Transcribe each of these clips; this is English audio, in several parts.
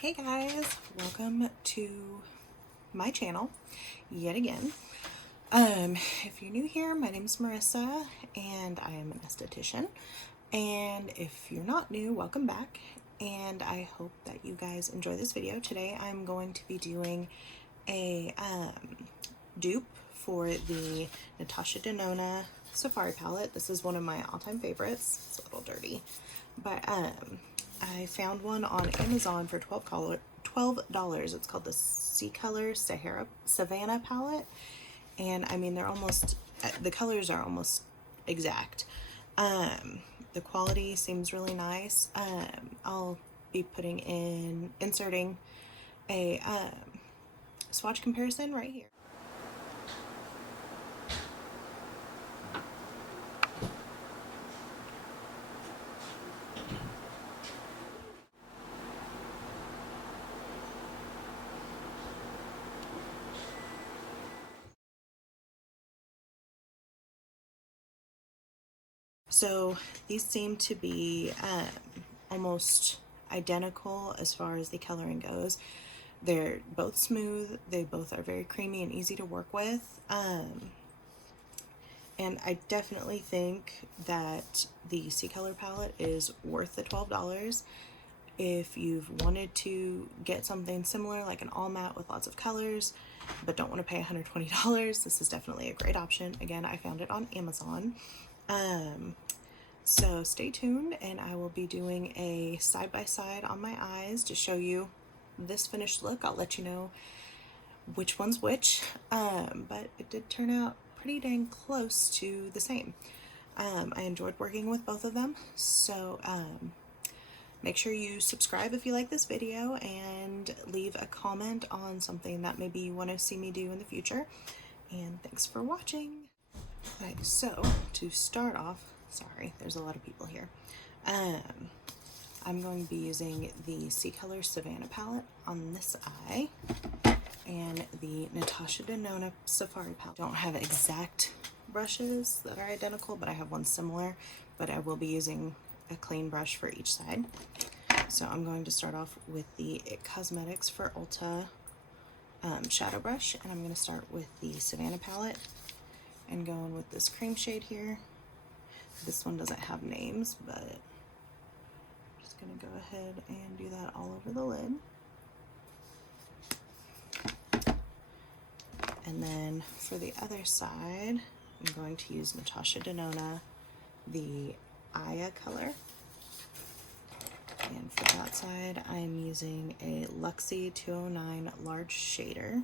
Hey guys, welcome to my channel yet again. If you're new here, my name is Marissa and I am an esthetician. And if you're not new, welcome back. And I hope that you guys enjoy this video. Today I'm going to be doing a dupe for the Natasha Denona Safari palette. This is one of my all-time favorites. It's a little dirty, but I found one on Amazon for $12. It's called the Sea Color Savannah palette, and I mean they're almost, the colors are almost exact. The quality seems really nice. I'll be inserting a swatch comparison right here. So these seem to be almost identical as far as the coloring goes. They're both smooth, they both are very creamy and easy to work with. And I definitely think that the Sea Color palette is worth the $12. If you've wanted to get something similar, like an all matte with lots of colors, but don't want to pay $120, this is definitely a great option. Again, I found it on Amazon. So stay tuned, and I will be doing a side-by-side on my eyes to show you this finished look. I'll let you know which one's which, but it did turn out pretty dang close to the same. I enjoyed working with both of them, so make sure you subscribe if you like this video and leave a comment on something that maybe you want to see me do in the future. And thanks for watching. Okay, so to start off, sorry, there's a lot of people here. I'm going to be using the Sea Color Savannah palette on this eye and the Natasha Denona Safari palette. I don't have exact brushes that are identical, but I have one similar, but I will be using a clean brush for each side. So I'm going to start off with the IT Cosmetics for Ulta shadow brush, and I'm going to start with the Savannah palette and going with this cream shade here. This one doesn't have names, but I'm just gonna go ahead and do that all over the lid. And then for the other side, I'm going to use Natasha Denona, the Aya color. And for that side, I'm using a Luxie 209 large shader.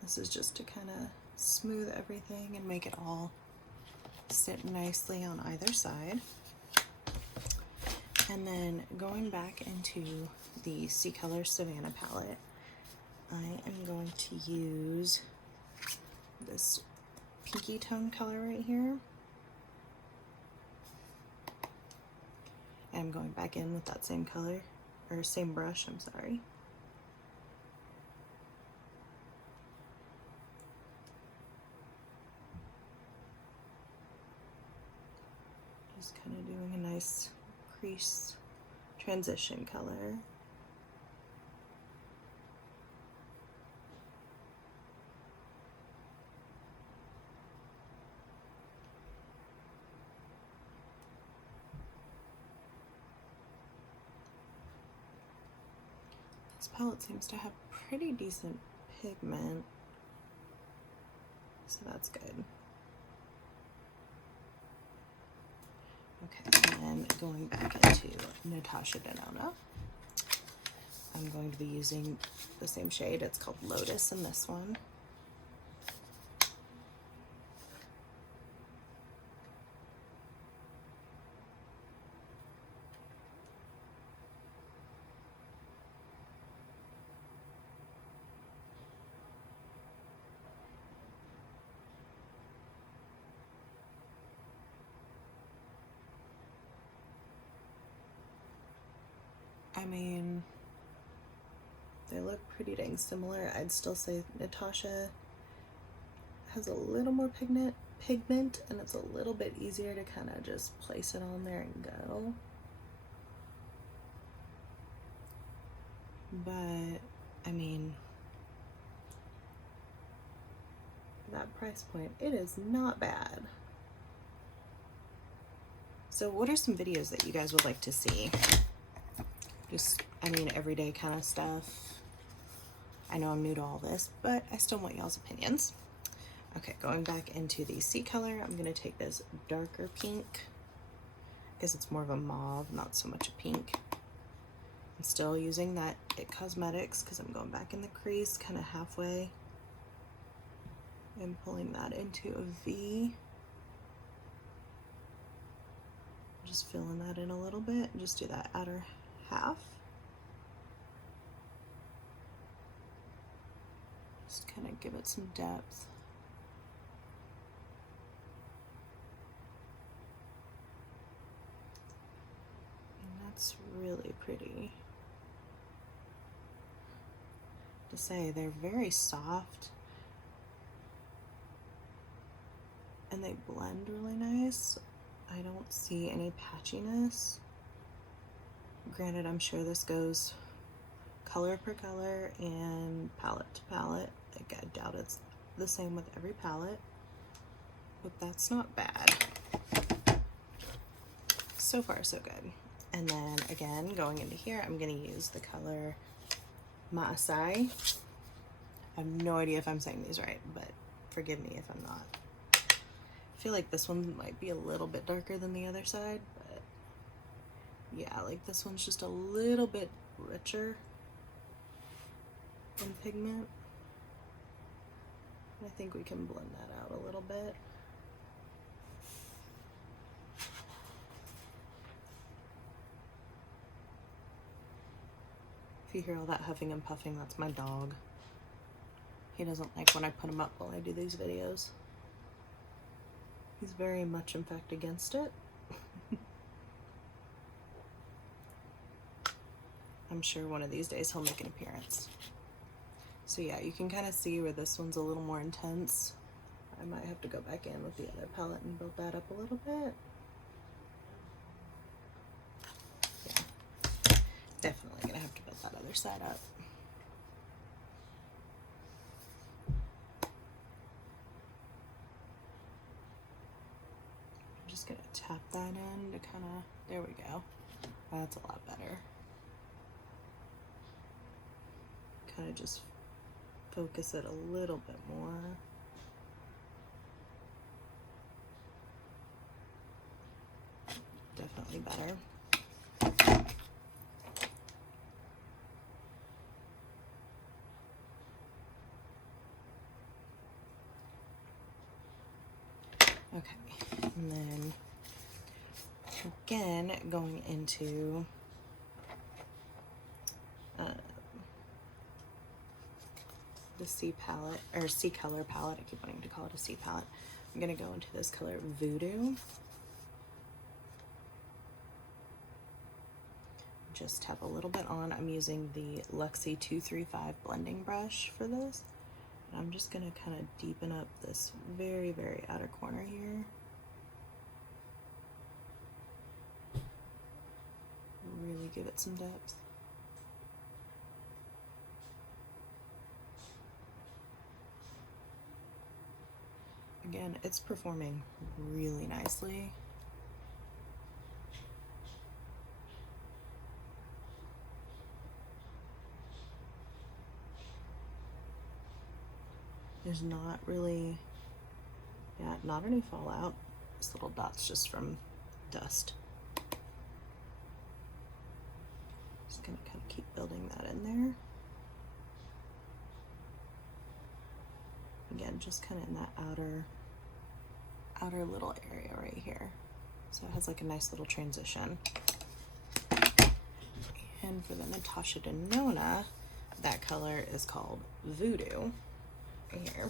This is just to kind of smooth everything and make it all sit nicely on either side. And then going back into the Sea Color Savannah palette, I am going to use this pinky tone color right here. And I'm going back in with that same color, or same brush, I'm sorry. Just kind of doing a nice crease transition color. This palette seems to have pretty decent pigment, so that's good. Okay, and then going back into Natasha Denona, I'm going to be using the same shade. It's called Lotus in this one. I mean, they look pretty dang similar. I'd still say Natasha has a little more pigment, and it's a little bit easier to kind of just place it on there and go. But, I mean, that price point, it is not bad. So what are some videos that you guys would like to see? Just, I mean, everyday kind of stuff. I know I'm new to all this, but I still want y'all's opinions. Okay, going back into the C color, I'm gonna take this darker pink because it's more of a mauve, not so much a pink. I'm still using that It Cosmetics because I'm going back in the crease kind of halfway and pulling that into a V. Just filling that in a little bit and just do that outer half. Just kind of give it some depth. And that's really pretty. To say, they're very soft and they blend really nice. I don't see any patchiness. Granted, I'm sure this goes color per color and palette to palette. Like, I doubt it's the same with every palette, but that's not bad. So far, so good. And then again, going into here, I'm gonna use the color Maasai. I have no idea if I'm saying these right, but forgive me if I'm not. I feel like this one might be a little bit darker than the other side, but yeah, like this one's just a little bit richer in pigment. I think we can blend that out a little bit. If you hear all that huffing and puffing, that's my dog. He doesn't like when I put him up while I do these videos. He's very much, in fact, against it. I'm sure one of these days he'll make an appearance. So yeah, you can kind of see where this one's a little more intense. I might have to go back in with the other palette and build that up a little bit. Yeah, definitely gonna have to build that other side up. Gonna tap that in to kind of, there we go. That's a lot better. Kind of just focus it a little bit more. Definitely better. Okay, and then again going into the C palette, or C color palette. I keep wanting to call it a C palette. I'm gonna go into this color Voodoo. Just tap a little bit on. I'm using the Luxie 235 blending brush for this. And I'm just gonna kind of deepen up this very, very outer corner here. Really give it some depth. Again, it's performing really nicely. There's not really, yeah, not any fallout. This little dot's just from dust. Just gonna kind of keep building that in there. Again, just kind of in that outer little area right here. So it has like a nice little transition. And for the Natasha Denona, that color is called Voodoo. Here,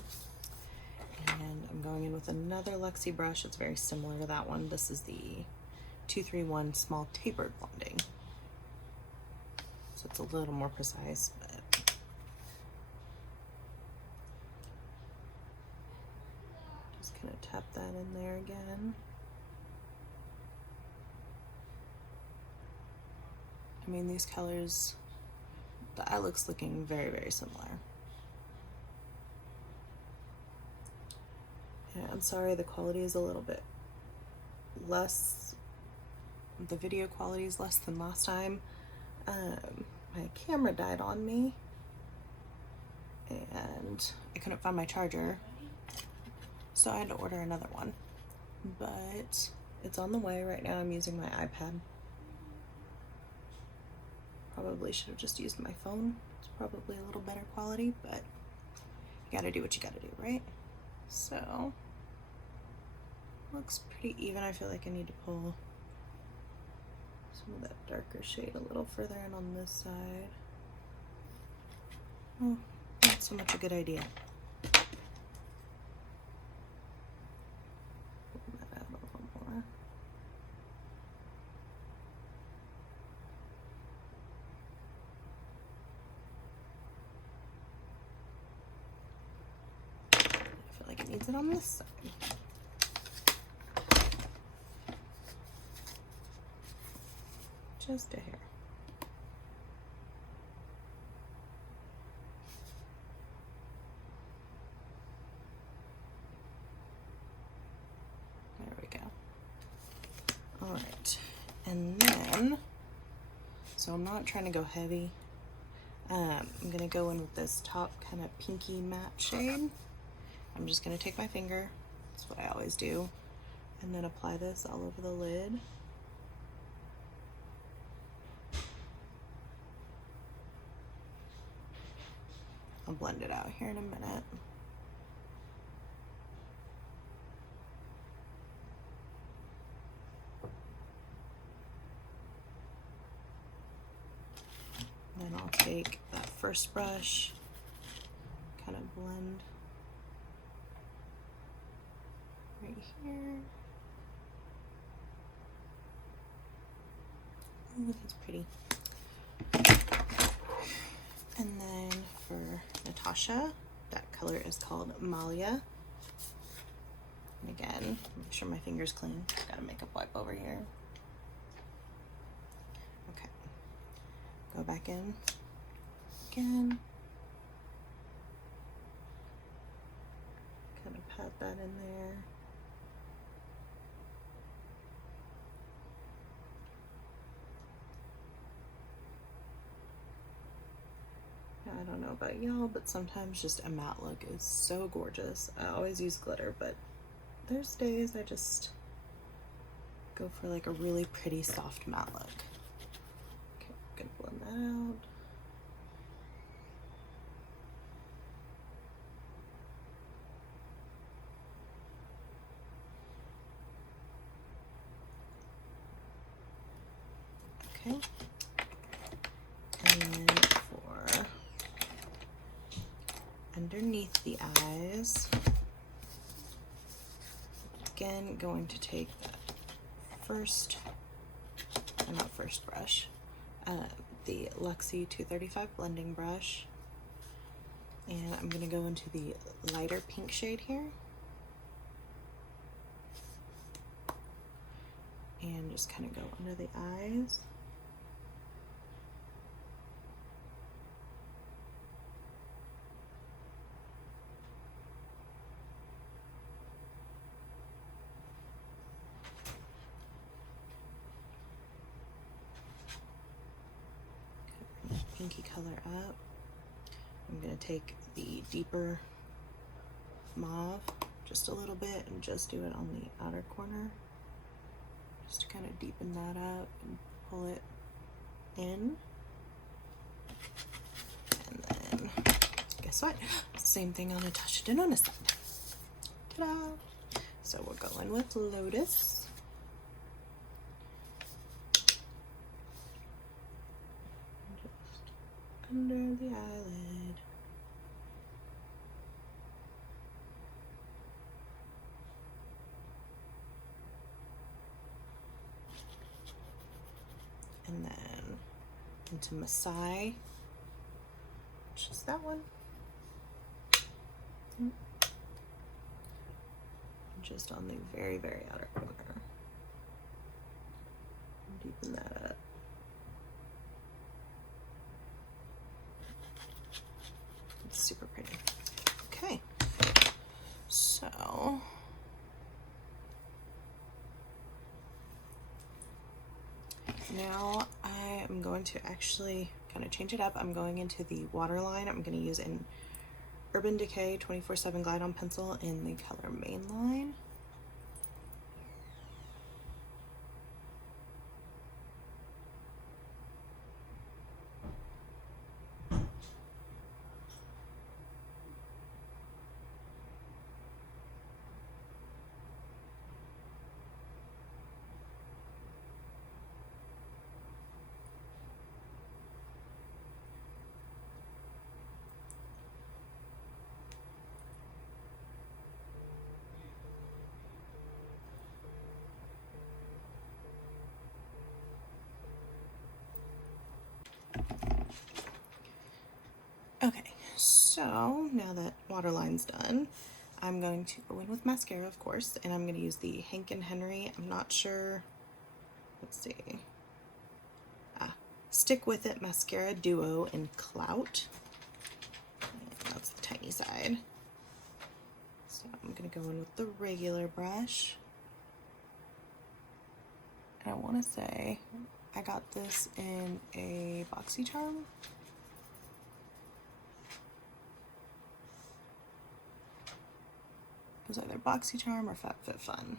and I'm going in with another Luxie brush. It's very similar to that one. This is the 231 small tapered blending. so it's a little more precise, but just kind of tap that in there again. I mean, these colors, the eye looks looking very, very similar. Yeah, I'm sorry, the quality is a little bit less, the video quality is less than last time. My camera died on me and I couldn't find my charger, so I had to order another one, but it's on the way. Right now I'm using my iPad. Probably should have just used my phone. It's probably a little better quality, but you gotta do what you gotta do, right? So, looks pretty even. I feel like I need to pull some of that darker shade a little further in on this side. Oh, not so much a good idea. Pull that out a little more. I feel like it needs it on this side. Just a hair. There we go. All right, and then, so I'm not trying to go heavy. I'm gonna go in with this top kind of pinky matte shade. I'm just gonna take my finger, that's what I always do, and then apply this all over the lid. I'll blend it out here in a minute. Then I'll take that first brush, kind of blend right here. Ooh, that's pretty. And then for Natasha, that color is called Malia. And again, make sure my finger's clean. Got a makeup wipe over here. Okay. Go back in again. Kind of pat that in there. I don't know about y'all, but sometimes just a matte look is so gorgeous. I always use glitter, but there's days I just go for like a really pretty soft matte look. Okay, I'm gonna blend that out. Okay, and then for underneath the eyes, again, going to take that first, or not first brush, the Luxie 235 blending brush, and I'm going to go into the lighter pink shade here, and just kind of go under the eyes. Pinky color up. I'm going to take the deeper mauve just a little bit and just do it on the outer corner, just to kind of deepen that up and pull it in. And then guess what? Same thing on Natasha Denona side. Ta-da! So we're going with Lotus. Under the eyelid. And then into Masai, which is that one. Just on the very, very outer corner. Deepen that up. It's super pretty. Okay, so now I am going to actually kind of change it up. I'm going into the waterline. I'm going to use an Urban Decay 24/7 Glide On pencil in the color Mainline. Okay, so now that waterline's done, I'm going to go in with mascara, of course, and I'm going to use the Hank & Henry. I'm not sure. Let's see. Stick With It Mascara Duo in Clout. And that's the tiny side. So I'm going to go in with the regular brush. And I want to say I got this in a BoxyCharm. It was either BoxyCharm or FabFitFun.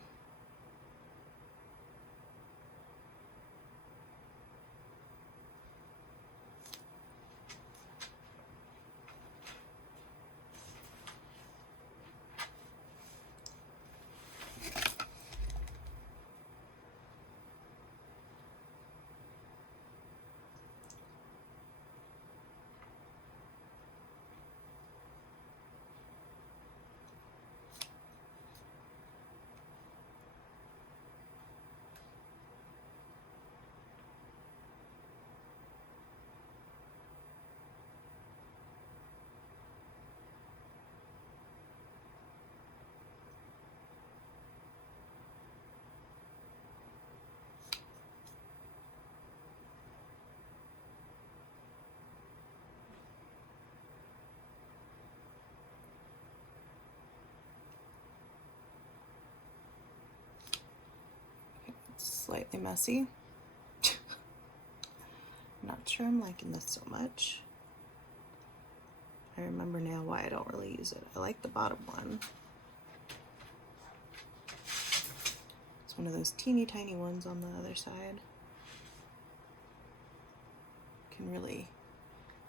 Slightly messy. Not sure I'm liking this so much. I remember now why I don't really use it. I like the bottom one. It's one of those teeny tiny ones on the other side. Can really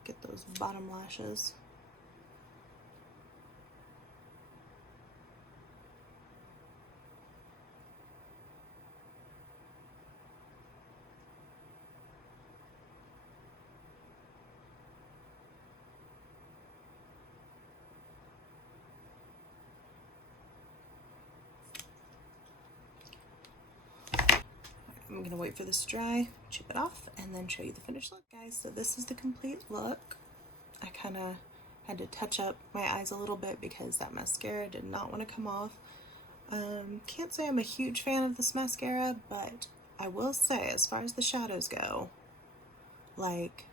get those bottom lashes. I'm gonna wait for this to dry, chip it off, and then show you the finished look, guys. So this is the complete look. I kind of had to touch up my eyes a little bit because that mascara did not want to come off. Can't say I'm a huge fan of this mascara, but I will say, as far as the shadows go, like,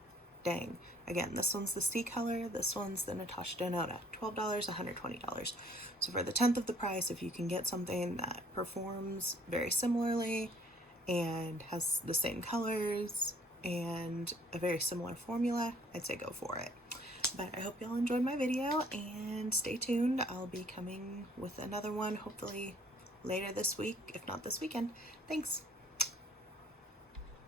dang. Again, this one's the C color, this one's the Natasha Denona. $12, $120. So for the 10th of the price, if you can get something that performs very similarly and has the same colors and a very similar formula, I'd say go for it. But I hope y'all enjoyed my video, and stay tuned. I'll be coming with another one hopefully later this week, if not this weekend. Thanks.